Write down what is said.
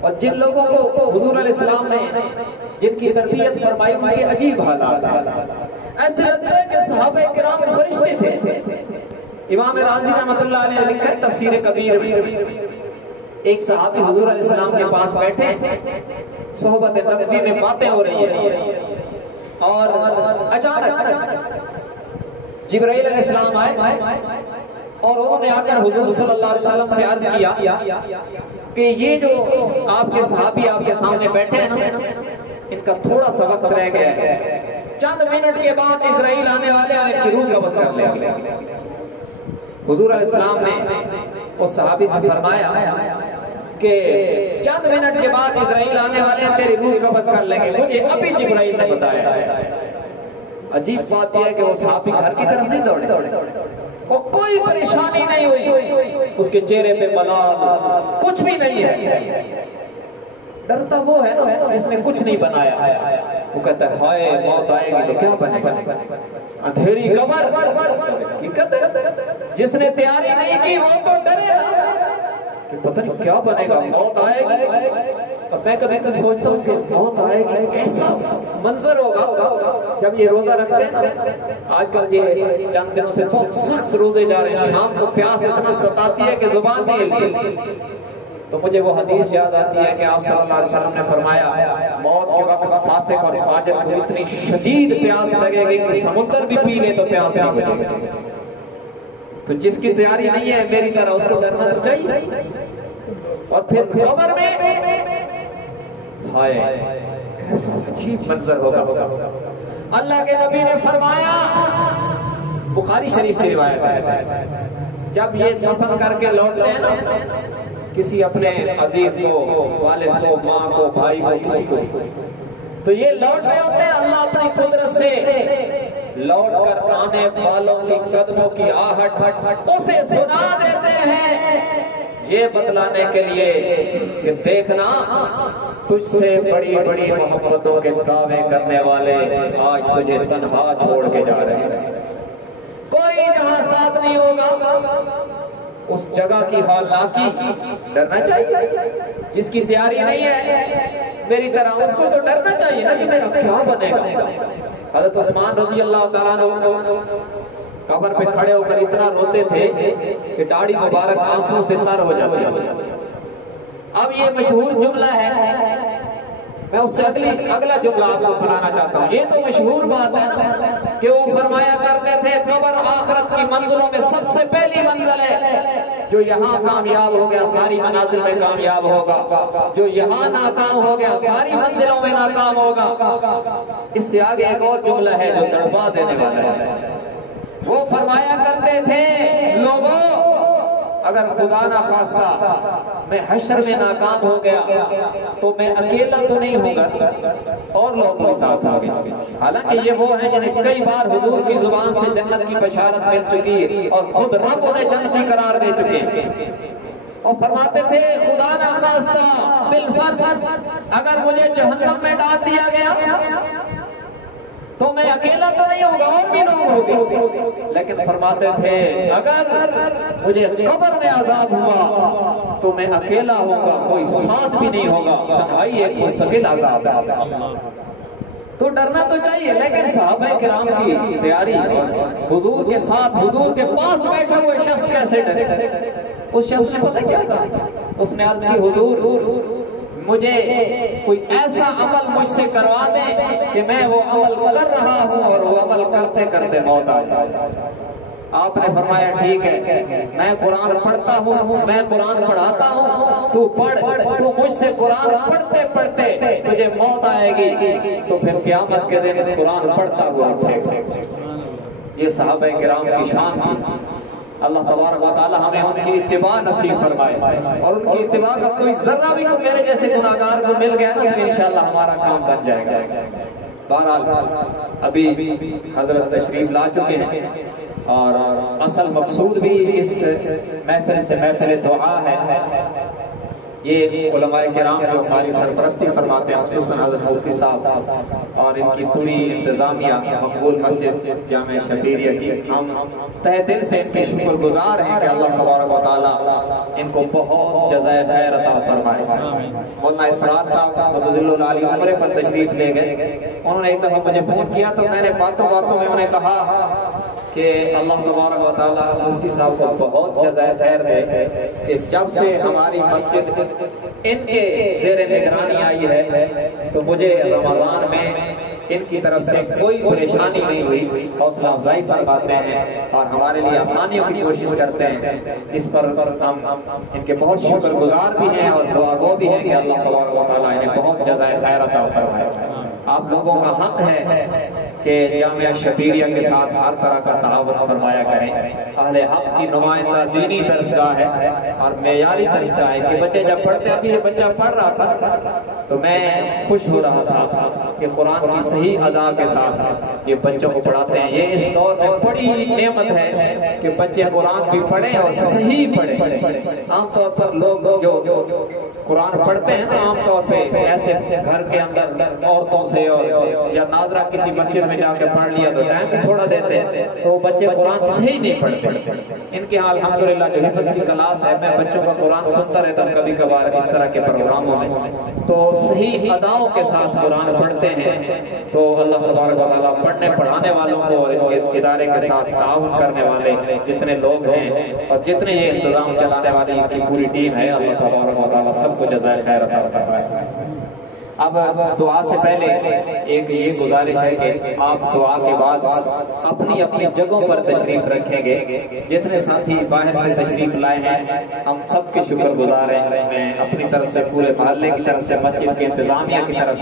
اور جن لوگوں کو حضور علیہ السلام نے جن کی تربیت فرمائی ان کے عجیب حالات ایسے لگتا ہے کہ صحابہ کرام فرشتے تھے. امام راضی رحمۃ اللہ علیہ لکھتے ہیں تفسیر کبیر میں ایک صحابی حضور علیہ السلام کے پاس بیٹھے, صحبت نبوی میں باتیں ہو رہی ہیں اور اچانک جبرائیل علیہ السلام آئے اور انہوں نے آ کر حضور صلی اللہ علیہ وسلم سے عرض کیا کہ یہ جو آپ کے صحابی آپ کے سامنے بیٹھے ہیں نا, ان کا تھوڑا سا وقت رہ گیا ہے, چند منٹ کے بعد اسرائیل آنے والے اور ان کی روح قبض کر لیا. حضور علیہ السلام نے اس صحابی سے فرمایا کہ چند منٹ کے بعد اسرائیل آنے والے ہیں, تیری روح قبض کر لیں گے, مجھے ابھی جبرائیل نے بتایا. عجیب بات یہ ہے کہ وہ صحابی گھر کی طرف نہیں دوڑے اور کوئی پریشانی نہیں ہوئی, اس کے چہرے پہ ملال کچھ بھی نہیں ہے. ڈرتا وہ ہے نا جس نے کچھ نہیں بنایا. وہ کہتا ہے ہائے موت آئے گی تو کیا بنے گا, اندھیری قبر. جس نے تیاری نہیں کی وہ تو ڈرے کہ پتہ نہیں کیا بنے گا, موت آئے گی. اور میں کبھی کبھی سوچتا ہوں کہ موت آئے گی کیسا منظر ہوگا جب یہ روزہ رکھتے ہیں نا. آج کل یہ چند دنوں سے بہت سخت روزے جا رہے ہیں, شام کو پیاس اتنا ستاتی ہے کہ زبان نہیں ہلتی. تو مجھے وہ حدیث یاد آتی ہے کہ آپ صلی اللہ علیہ وسلم نے فرمایا موت کے وقت فاسق اور فاجر کو اتنی شدید پیاس لگے گی کہ سمندر بھی پی لے تو پیاس نہیں بجے گی. تو جس کی تیاری نہیں ہے میری طرح اس کو ڈرنا تو چاہیے. اور پھر قبر میں ہائے کیسا عجیب منظر ہوگا. اللہ کے نبی نے فرمایا, بخاری شریف کی روایت ہے, جب یہ دفن کر کے لوٹتے ہیں نا کسی اپنے عزیز کو, والد کو, ماں کو, بھائی کو, کسی کو, تو یہ لوٹ رہے ہوتے ہیں, اللہ اپنی قدرت سے لوٹ کر آنے والوں کی قدموں کی آہٹ اسے سنا دیتے ہیں, یہ بتلانے کے لیے کہ دیکھنا تجھ سے بڑی بڑی محبتوں کے دعوے کرنے والے آج تجھے تنہا چھوڑ کے جا رہے ہیں. کوئی جہاں ساتھ نہیں ہوگا, اس جگہ کی ہولناکی ڈرنا چاہیے. جس کی تیاری نہیں ہے میری طرح اس کو تو ڈرنا چاہیے نا کہ میرا کیا بنے گا. حضرت عثمان رضی اللہ تعالیٰ عنہ قبر پہ کھڑے ہو کر اتنا روتے تھے کہ داڑھی مبارک آنسوں سے تر ہو جاتی. اب یہ مشہور جملہ ہے, میں اس سے اگلا جملہ آپ کو سنانا چاہتا ہوں. یہ تو مشہور بات ہے کہ وہ فرمایا کرتے تھے قبر آخرت کی منزلوں میں سب سے پہلی منزل ہے, جو یہاں کامیاب ہو گیا ساری منازل میں کامیاب ہوگا, جو یہاں ناکام ہو گیا ساری منزلوں میں ناکام ہوگا. اس سے آگے ایک اور جملہ ہے جو تڑپا دینے والا ہے. وہ فرمایا کرتے تھے لوگوں اگر خدا نہ خواستہ میں حشر میں ناکام ہو گیا تو میں اکیلا تو نہیں ہوگا, اور لوگ میرے ساتھ ہوں گے. حالانکہ یہ وہ ہیں جنہیں کئی بار حضور کی زبان سے جنت کی بشارت مل چکی ہے اور خود رب انہیں جنتی قرار دے چکے ہیں. اور فرماتے تھے خدا نہ خواستہ بالفرض اگر مجھے جہنم میں ڈال دیا گیا تو میں اکیلا تو نہیں ہوگا, اور بھی لوگ ہوگے. لیکن فرماتے تھے اگر مجھے قبر میں عذاب ہوا تو میں اکیلا ہوگا, کوئی ساتھ بھی نہیں ہوگا, تنہائی ایک مستقل عذاب ہے. تو ڈرنا تو چاہیے, لیکن صحابہ کرام کی تیاری حضور کے ساتھ حضور کے پاس بیٹھے ہوئے شخص کیسے ڈرے. اس شخص نے پتہ کیا کہا, اس نے عرض کی حضور مجھے کوئی ایسا عمل مجھ سے کروا دیں کہ میں وہ عمل کر رہا ہوں اور وہ عمل کرتے کرتے موت آ جائے. آپ نے فرمایا ٹھیک ہے, میں قرآن پڑھتا ہوں, میں قرآن پڑھاتا ہوں, تو پڑھ. تو مجھ سے قرآن پڑھتے پڑھتے تجھے موت آئے گی تو پھر قیامت کے دن قرآن پڑھتا ہوا اٹھے گا. یہ صحابہ کرام کی شان تھی. اللہ تبارک و تعالی ہمیں ان کی اتباع نصیب فرمائے, اور ان کی اتباع کا کوئی ذرہ بھی میرے جیسے گناہگار کو مل گیا تو انشاءاللہ ہمارا کام بن جائے گا. بہرحال ابھی حضرت تشریف لا چکے ہیں اور اصل مقصود بھی اس محفل سے محفل دعا ہے. یہ علماء کرام جو ہماری سرپرستی فرماتے ہیں، خصوصاً حضرت مفتی صاحب اور ان کی پوری انتظامیہ مقبول مسجد جامع شبیریہ کی، ہم تہ دل سے ان کے شکر گزار ہیں کہ اللہ تبارک و تعالی ان کو بہت جزائے خیر عطا فرمائے۔ مولانا اسرار صاحب متضل العالی عمرے پر تشریف لے گئے، انہوں نے ایک دفعہ مجھے فون کیا تو میں نے باتوں میں انہیں کہا کہ اللہ تبارک و تعالی مفتی صاحب کو بہت جزائے خیر دے کہ جب سے ہماری مسجد ان کے زیر نگرانی آئی ہے تو مجھے رمضان میں ان کی طرف سے کوئی پریشانی نہیں ہوئی، حوصلہ افزائی فرماتے ہیں اور ہمارے لیے آسانیوں کی کوشش کرتے ہیں۔ اس پر ہم ان کے بہت شکر گزار بھی ہیں اور دعا گو بھی ہیں کہ اللہ تبارک و تعالیٰ انہیں بہت جزائے خیر عطا فرمائے۔ آپ لوگوں کا حق ہے کہ جامعہ شبیریہ کے ساتھ ہر طرح کا تعاون فرمایا کریں۔ اہل حق کی نمائندہ دینی درسگاہ ہے اور معیاری درسگاہ ہے کہ بچے جب پڑھتے ہیں، ابھی یہ بچہ پڑھ رہا تھا تو میں خوش ہو رہا تھا کہ قرآن کی صحیح ادا کے ساتھ یہ بچوں کو پڑھاتے ہیں۔ یہ اس دور میں بڑی نعمت ہے کہ بچے قرآن بھی پڑھیں اور صحیح پڑھیں۔ عام طور پر لوگ جو قرآن پڑھتے ہیں نا، عام طور پہ ایسے گھر کے اندر عورتوں سے اور یا ناظرہ کسی مسجد میں جا کے پڑھ لیا تو ٹائم تھوڑا دیتے ہیں تو بچے قرآن صحیح نہیں پڑھتے۔ ان کے حال الحمدللہ جو حفظ کی کلاس ہے، میں بچوں کا قرآن سنتا رہتا ہوں کبھی کبھار اس طرح کے پروگراموں میں، تو صحیح اداؤں کے ساتھ قرآن پڑھتے ہیں۔ تو اللہ تبارک و تعالیٰ پڑھنے پڑھانے والوں کو اور ان کے ادارے کے ساتھ تعاون کرنے والے جتنے لوگ ہیں اور جتنے یہ انتظام چلانے والی ان کی پوری ٹیم ہے، اللہ تبارک و تعالیٰ سب کو جزائے خیر عطا فرمائے۔ اب دعا سے پہلے ایک یہ گزارش ہے کہ آپ دعا کے بعد اپنی اپنی جگہوں پر تشریف رکھیں گے۔ جتنے ساتھی باہر سے تشریف لائے ہیں ہم سب کے شکر گزار ہیں۔ میں اپنی طرف سے، پورے محلے کی طرف سے، مسجد کے انتظامیہ کی طرف سے